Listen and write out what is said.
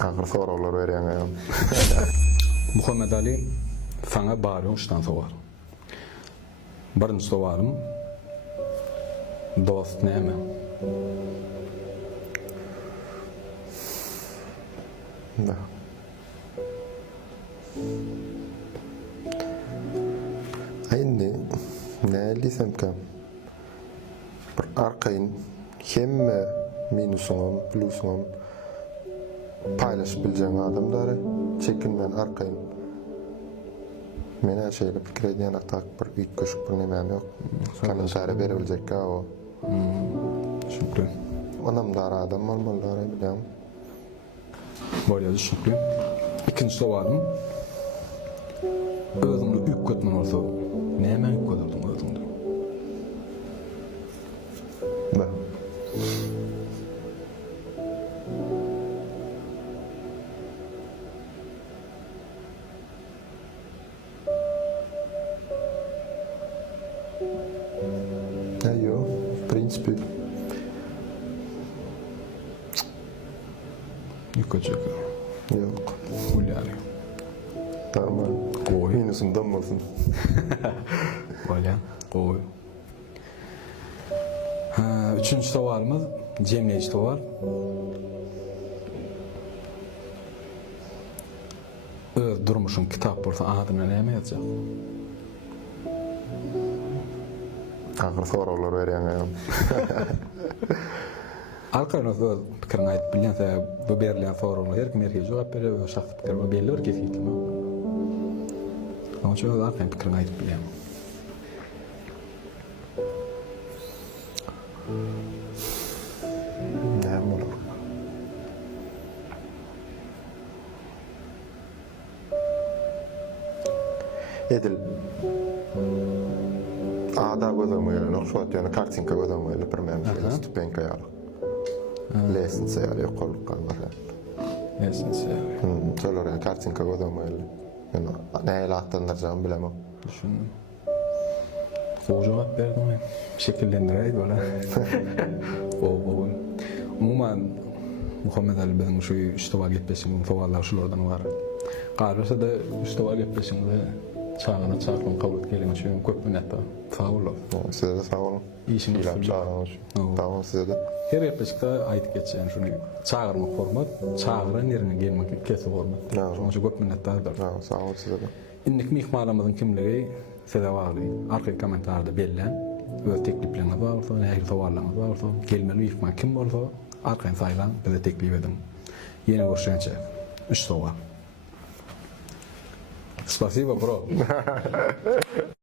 Ağır sorular berýän. Muhammed Ali sana barıň ştan sowar. Birinji sowarym dost näme? Da. Endi näli desem bir arkayn hemme minusuňam, plusuňam paylaşyp bilýän adamlary çekinmän arkayn mene şeýle pikir edýän atak bir ilk köşük bir nämem ýok. Komentar berebiljek o. Şükür. Onamlar adam bolmaly bilýän. Bolýar şükür. İkinji sowarym özüňi ük kötmen bolsa näme ük kötürdiň özüňde? Da. Ayo, prinsipy. Ük kötürdiň. Yok. Bolýar. Tamam. Goý. Minusumdan bolsun. Bolýar. Goý. Üçüncü sowarymyz jemleýici sowar. Öz durmuşun kitap bolsa adyna näme ýazjak? Ağır sorular berýän. Arkadan öz pikirini aýdyp bilýänse, bu berilen soralar her kim erkek jogap berer, öz şahsy pikir belli bir kefiýetlimi. Oňa şol arkadan pikirini aýdyp bilýän. Näme bolar? Edil. Ada gözüme gelen, okşuat yani kartinka gözüme gelen bir memşehir stüpenka yalı. Lesense yalı yokolluk kalmar. Esense. Söylür yani kartinka gözüme gelen. Yani neyle attandıracağımı bilemem. Düşündüm. O jogap berdim. Şekillendireydi böyle. O. Umuman Muhammed Ali benim şu üstüva gitmesiň sowalar şulardan var. Garasa da üstüva gitmesiň çağına çağırın kabul etgelen şu köp minnettar. Sağ olun. Size de sağ olun. İşiniz İlham çağırın. Tamam size de. Her yapışıkta aytıp geçen şunu çağırmak format, çağıran yerine gelmek kesi format. Şunu köp minnettardır. Sağ olun size de. İndik mihmanımızın kimliği size bağlı. Arka komentarda belirlen. Öz teklifleriniz varsa, nähir sowarlarınız varsa, gelmeli mihman kim bolsa, arkadan saylan bize teklif edin. Yeni görüşünce 3 sowar. Спасибо, bro.